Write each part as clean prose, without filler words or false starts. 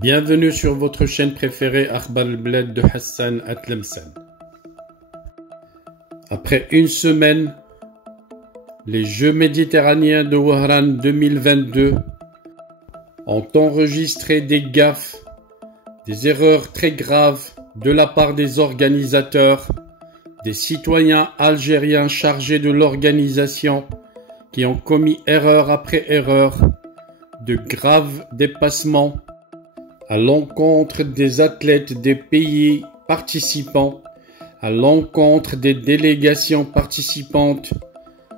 Bienvenue sur votre chaîne préférée Akhbar al-Bled de Hassan Atlemsen. Après une semaine, les Jeux méditerranéens de Wahran 2022 ont enregistré des gaffes, des erreurs très graves de la part des organisateurs, des citoyens algériens chargés de l'organisation qui ont commis erreur après erreur, de graves dépassements à l'encontre des athlètes des pays participants, à l'encontre des délégations participantes,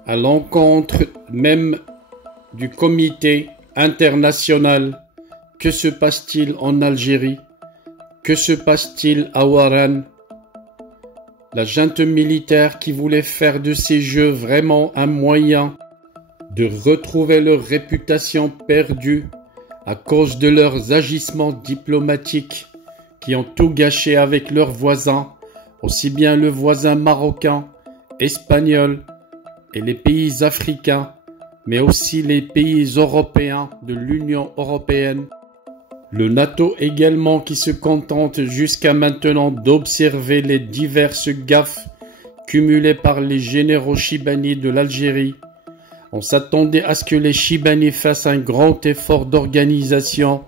à l'encontre même du comité international. Que se passe-t-il en Algérie? Que se passe-t-il à Wahran? La junte militaire qui voulait faire de ces Jeux vraiment un moyen de retrouver leur réputation perdue à cause de leurs agissements diplomatiques qui ont tout gâché avec leurs voisins, aussi bien le voisin marocain, espagnol et les pays africains, mais aussi les pays européens de l'Union européenne. Le NATO également qui se contente jusqu'à maintenant d'observer les diverses gaffes cumulées par les généraux Chibani de l'Algérie. On s'attendait à ce que les Chibani fassent un grand effort d'organisation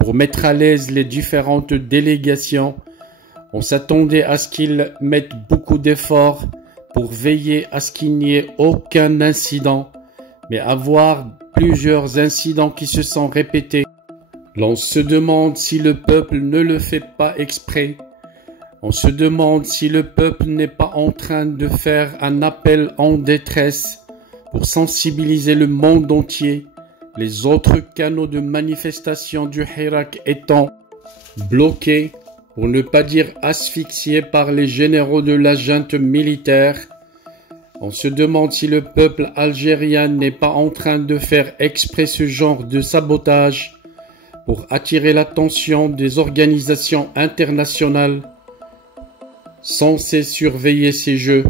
pour mettre à l'aise les différentes délégations. On s'attendait à ce qu'ils mettent beaucoup d'efforts pour veiller à ce qu'il n'y ait aucun incident. Mais avoir plusieurs incidents qui se sont répétés, l'on se demande si le peuple ne le fait pas exprès. On se demande si le peuple n'est pas en train de faire un appel en détresse pour sensibiliser le monde entier, les autres canaux de manifestation du Hirak étant bloqués, pour ne pas dire asphyxiés par les généraux de la junte militaire. On se demande si le peuple algérien n'est pas en train de faire exprès ce genre de sabotage pour attirer l'attention des organisations internationales censées surveiller ces Jeux.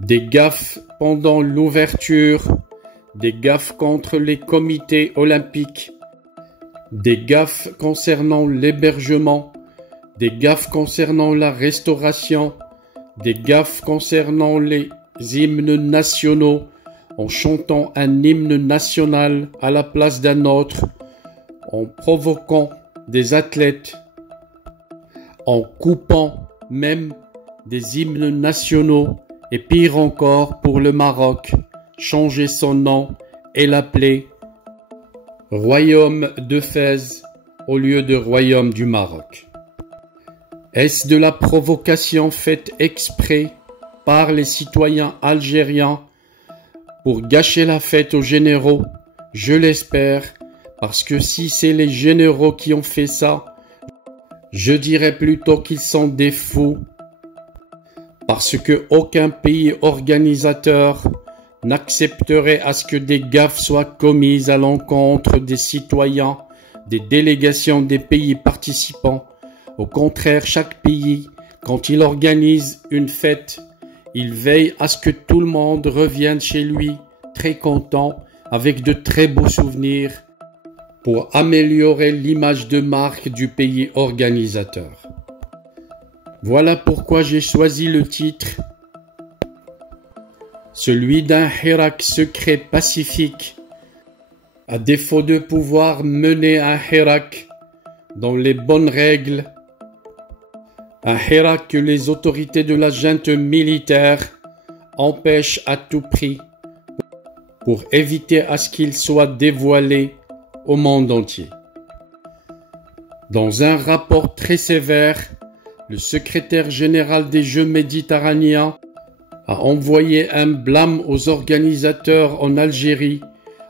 Des gaffes pendant l'ouverture, des gaffes contre les comités olympiques, des gaffes concernant l'hébergement, des gaffes concernant la restauration, des gaffes concernant les hymnes nationaux, en chantant un hymne national à la place d'un autre, en provoquant des athlètes, en coupant même des hymnes nationaux, et pire encore pour le Maroc, changer son nom et l'appeler Royaume de Fès au lieu de Royaume du Maroc. Est-ce de la provocation faite exprès par les citoyens algériens pour gâcher la fête aux généraux? Je l'espère, parce que si c'est les généraux qui ont fait ça, je dirais plutôt qu'ils sont des fous, parce que aucun pays organisateur n'accepterait à ce que des gaffes soient commises à l'encontre des citoyens, des délégations des pays participants. Au contraire, chaque pays, quand il organise une fête, il veille à ce que tout le monde revienne chez lui très content, avec de très beaux souvenirs, pour améliorer l'image de marque du pays organisateur. Voilà pourquoi j'ai choisi le titre, celui d'un Hirak secret pacifique, à défaut de pouvoir mener un Hirak dans les bonnes règles, un Hirak que les autorités de la junte militaire empêchent à tout prix pour éviter à ce qu'il soit dévoilé au monde entier. Dans un rapport très sévère, le secrétaire général des Jeux méditerranéens a envoyé un blâme aux organisateurs en Algérie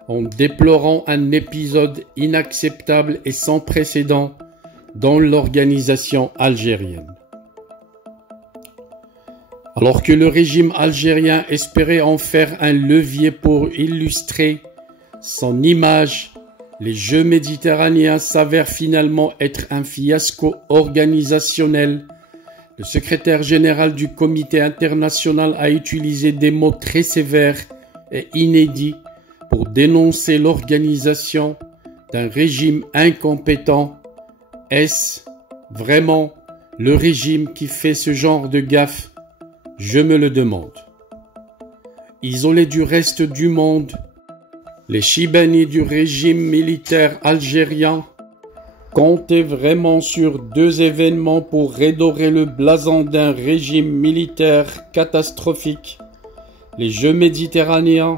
en déplorant un épisode inacceptable et sans précédent dans l'organisation algérienne. Alors que le régime algérien espérait en faire un levier pour illustrer son image, les Jeux méditerranéens s'avèrent finalement être un fiasco organisationnel. Le secrétaire général du comité international a utilisé des mots très sévères et inédits pour dénoncer l'organisation d'un régime incompétent? Est-ce vraiment le régime qui fait ce genre de gaffe? Je me le demande. Isolés du reste du monde, les Chibani du régime militaire algérien comptaient vraiment sur 2 événements pour redorer le blason d'un régime militaire catastrophique: les Jeux méditerranéens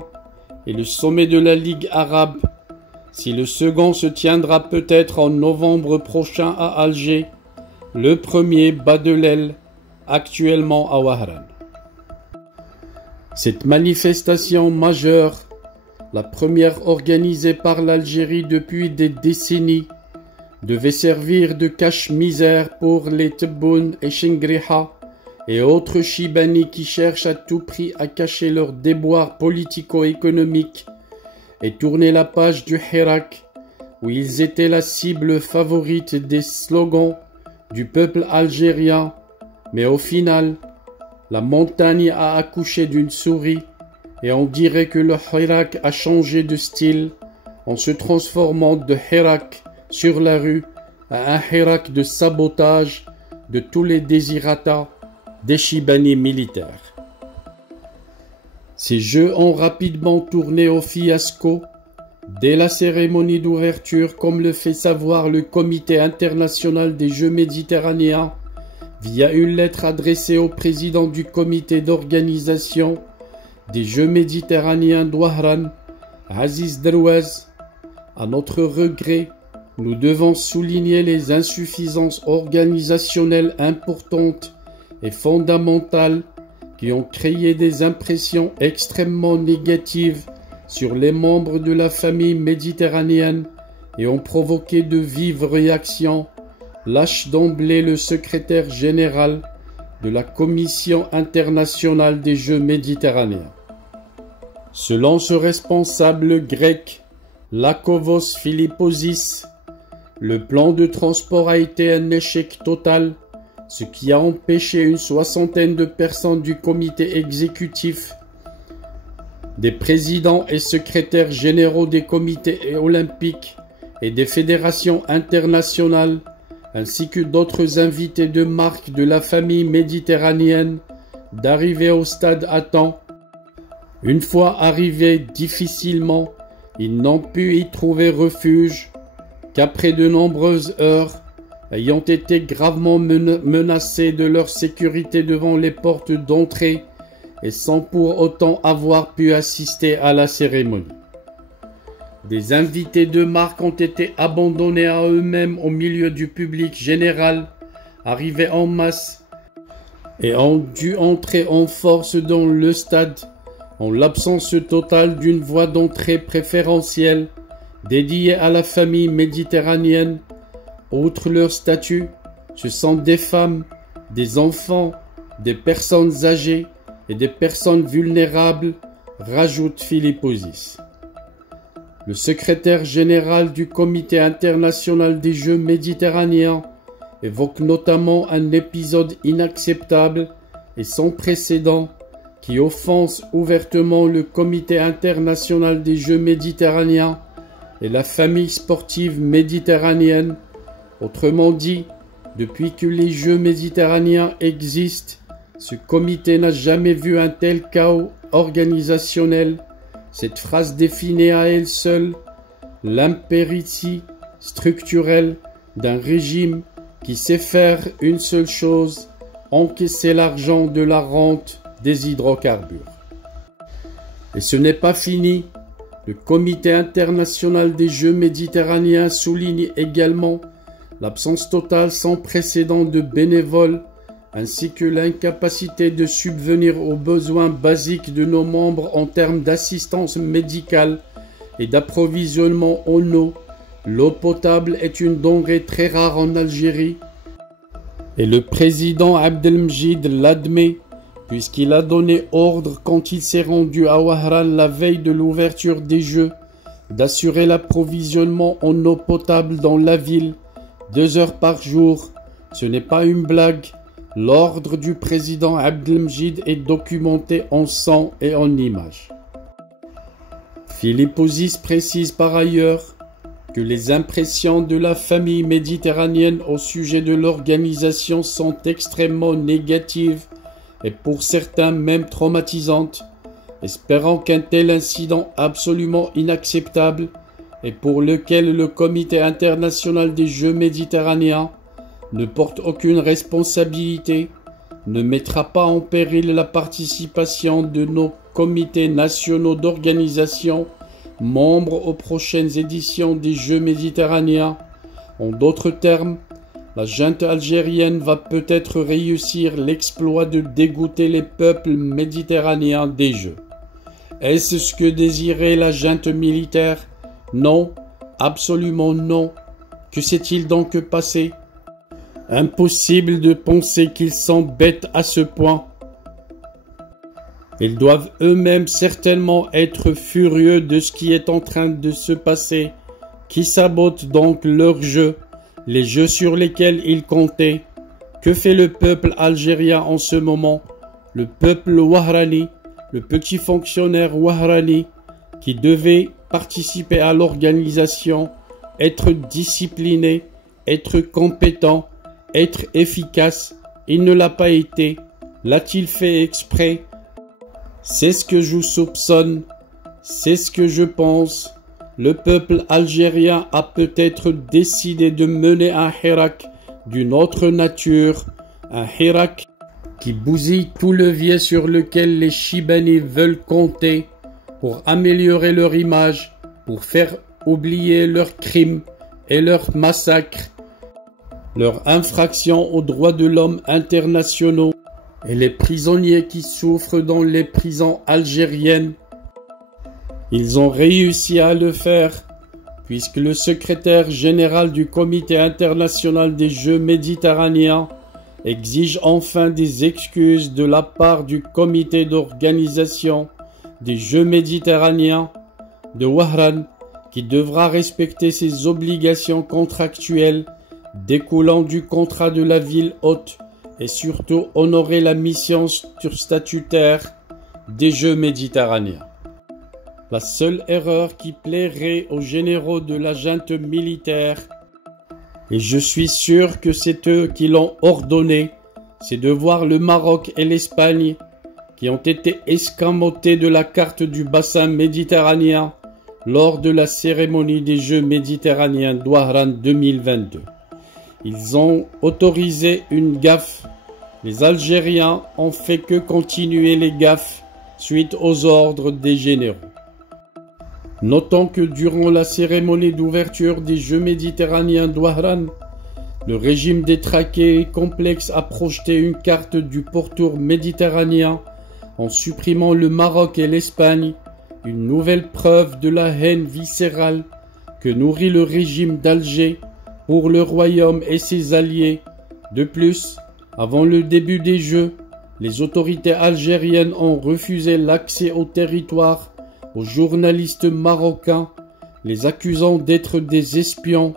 et le sommet de la Ligue arabe. Si le second se tiendra peut-être en novembre prochain à Alger, le premier bat de l'aile actuellement à Wahran. Cette manifestation majeure, la première organisée par l'Algérie depuis des décennies, devait servir de cache-misère pour les Tebboune et Chingriha et autres Chibani qui cherchent à tout prix à cacher leurs déboires politico-économiques et tourner la page du Hirak, où ils étaient la cible favorite des slogans du peuple algérien. Mais au final, la montagne a accouché d'une souris et on dirait que le Hirak a changé de style en se transformant de Hirak sur la rue à un Hirak de sabotage de tous les désirata des Chibani militaires. Ces jeux ont rapidement tourné au fiasco dès la cérémonie d'ouverture, comme le fait savoir le Comité international des Jeux méditerranéens via une lettre adressée au président du comité d'organisation des Jeux méditerranéens d'Wahran, Aziz Derouaz. À notre regret, nous devons souligner les insuffisances organisationnelles importantes et fondamentales qui ont créé des impressions extrêmement négatives sur les membres de la famille méditerranéenne et ont provoqué de vives réactions, lâche d'emblée le secrétaire général de la Commission internationale des Jeux méditerranéens. Selon ce responsable grec, Lakovos Philipposis, le plan de transport a été un échec total, ce qui a empêché une 60aine de personnes du comité exécutif, des présidents et secrétaires généraux des comités olympiques et des fédérations internationales, ainsi que d'autres invités de marque de la famille méditerranéenne, d'arriver au stade à temps. Une fois arrivés difficilement, ils n'ont pu y trouver refuge qu'après de nombreuses heures, ayant été gravement menacés de leur sécurité devant les portes d'entrée et sans pour autant avoir pu assister à la cérémonie. Des invités de marque ont été abandonnés à eux-mêmes au milieu du public général, arrivés en masse, et ont dû entrer en force dans le stade, en l'absence totale d'une voie d'entrée préférentielle dédiée à la famille méditerranéenne. Outre leur statut, ce sont des femmes, des enfants, des personnes âgées et des personnes vulnérables, rajoute Philipposis. Le secrétaire général du Comité international des Jeux méditerranéens évoque notamment un épisode inacceptable et sans précédent qui offense ouvertement le Comité international des Jeux méditerranéens et la famille sportive méditerranéenne. Autrement dit, depuis que les Jeux méditerranéens existent, ce comité n'a jamais vu un tel chaos organisationnel. Cette phrase définit à elle seule l'impéritie structurelle d'un régime qui sait faire une seule chose: encaisser l'argent de la rente des hydrocarbures. Et ce n'est pas fini. Le Comité international des Jeux méditerranéens souligne également l'absence totale sans précédent de bénévoles, ainsi que l'incapacité de subvenir aux besoins basiques de nos membres en termes d'assistance médicale et d'approvisionnement en eau. L'eau potable est une denrée très rare en Algérie, et le président Abdelmjid l'admet, puisqu'il a donné ordre quand il s'est rendu à Wahran la veille de l'ouverture des Jeux d'assurer l'approvisionnement en eau potable dans la ville, 2 heures par jour. Ce n'est pas une blague. L'ordre du président Abdelmjid est documenté en son et en images. Philipposis précise par ailleurs que les impressions de la famille méditerranéenne au sujet de l'organisation sont extrêmement négatives et pour certains même traumatisantes, espérant qu'un tel incident absolument inacceptable et pour lequel le Comité international des Jeux méditerranéens ne porte aucune responsabilité, ne mettra pas en péril la participation de nos comités nationaux d'organisation, membres aux prochaines éditions des Jeux méditerranéens. En d'autres termes, la junte algérienne va peut-être réussir l'exploit de dégoûter les peuples méditerranéens des Jeux. Est-ce ce que désirait la junte militaire? Non, absolument non. Que s'est-il donc passé? Impossible de penser qu'ils sont bêtes à ce point. Ils doivent eux-mêmes certainement être furieux de ce qui est en train de se passer. Qui sabote donc leurs jeux, les jeux sur lesquels ils comptaient? Que fait le peuple algérien en ce moment? Le peuple wahrani, le petit fonctionnaire wahrani, qui devait participer à l'organisation, être discipliné, être compétent, être efficace, il ne l'a pas été. L'a-t-il fait exprès? C'est ce que je soupçonne, c'est ce que je pense. Le peuple algérien a peut-être décidé de mener un hirak d'une autre nature, un hirak qui bousille tout levier sur lequel les Chibani veulent compter pour améliorer leur image, pour faire oublier leurs crimes et leurs massacres, leurs infractions aux droits de l'homme internationaux et les prisonniers qui souffrent dans les prisons algériennes. Ils ont réussi à le faire, puisque le secrétaire général du Comité international des Jeux méditerranéens exige enfin des excuses de la part du comité d'organisation des Jeux méditerranéens de Wahran, qui devra respecter ses obligations contractuelles découlant du contrat de la ville hôte et surtout honorer la mission statutaire des Jeux méditerranéens. La seule erreur qui plairait aux généraux de la junte militaire, et je suis sûr que c'est eux qui l'ont ordonné, c'est de voir le Maroc et l'Espagne, qui ont été escamotés de la carte du bassin méditerranéen lors de la cérémonie des Jeux méditerranéens d'Ouahran 2022. Ils ont autorisé une gaffe. Les Algériens ont fait que continuer les gaffes suite aux ordres des généraux. Notons que durant la cérémonie d'ouverture des Jeux méditerranéens d'Ouahran, le régime détraqué et complexe a projeté une carte du pourtour méditerranéen en supprimant le Maroc et l'Espagne, une nouvelle preuve de la haine viscérale que nourrit le régime d'Alger pour le royaume et ses alliés. De plus, avant le début des Jeux, les autorités algériennes ont refusé l'accès au territoire aux journalistes marocains, les accusant d'être des espions.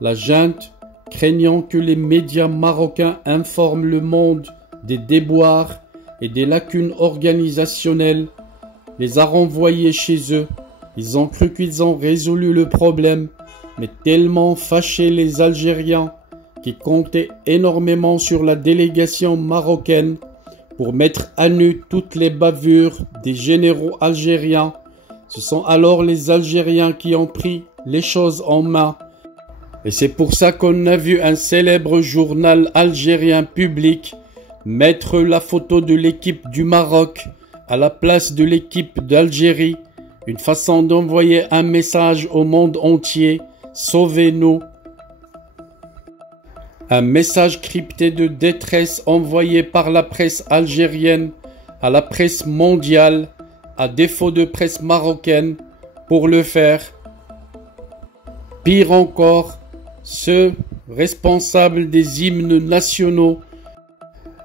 La junte, craignant que les médias marocains informent le monde des déboires et des lacunes organisationnelles, les a renvoyés chez eux. Ils ont cru qu'ils ont résolu le problème, mais tellement fâchés les Algériens, qui comptaient énormément sur la délégation marocaine pour mettre à nu toutes les bavures des généraux algériens. Ce sont alors les Algériens qui ont pris les choses en main. Et c'est pour ça qu'on a vu un célèbre journal algérien public mettre la photo de l'équipe du Maroc à la place de l'équipe d'Algérie, une façon d'envoyer un message au monde entier: sauvez-nous. Un message crypté de détresse envoyé par la presse algérienne à la presse mondiale, à défaut de presse marocaine, pour le faire. Pire encore, ceux responsables des hymnes nationaux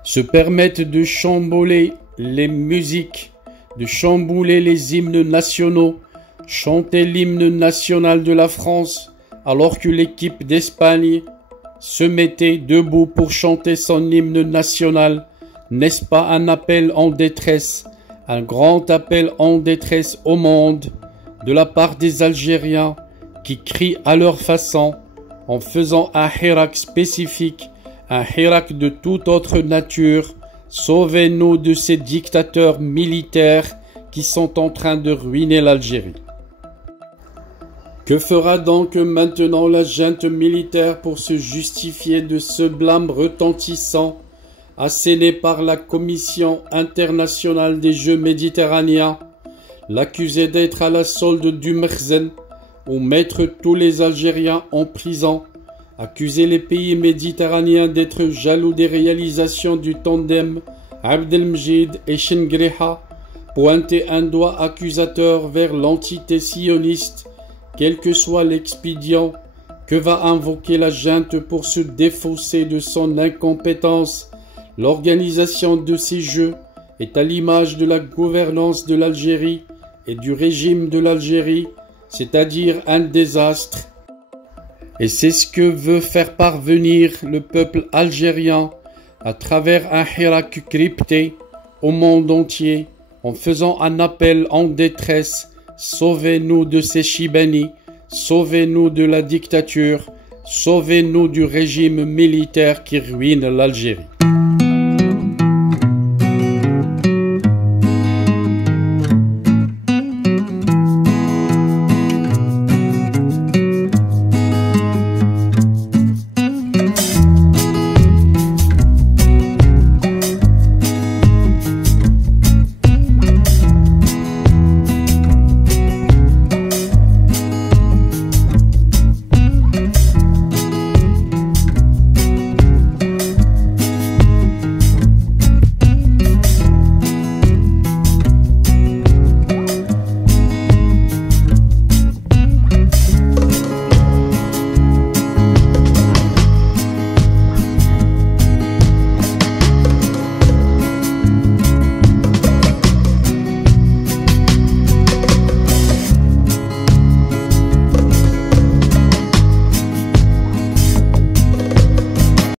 se permettent de chambouler les musiques, de chambouler les hymnes nationaux, chanter l'hymne national de la France, alors que l'équipe d'Espagne se mettait debout pour chanter son hymne national. N'est-ce pas un appel en détresse, un grand appel en détresse au monde, de la part des Algériens, qui crient à leur façon, en faisant un hirak spécifique, un hirak de toute autre nature. Sauvez-nous de ces dictateurs militaires qui sont en train de ruiner l'Algérie. Que fera donc maintenant la junte militaire pour se justifier de ce blâme retentissant asséné par la Commission internationale des Jeux méditerranéens, l'accuser d'être à la solde du Merzen ou mettre tous les Algériens en prison, accuser les pays méditerranéens d'être jaloux des réalisations du tandem Abdelmjid et Chengriha, pointer un doigt accusateur vers l'entité sioniste, quel que soit l'expédient que va invoquer la junte pour se défausser de son incompétence. L'organisation de ces Jeux est à l'image de la gouvernance de l'Algérie et du régime de l'Algérie, c'est-à-dire un désastre. Et c'est ce que veut faire parvenir le peuple algérien à travers un hirak crypté au monde entier, en faisant un appel en détresse: sauvez-nous de ces Chibani, sauvez-nous de la dictature, sauvez-nous du régime militaire qui ruine l'Algérie.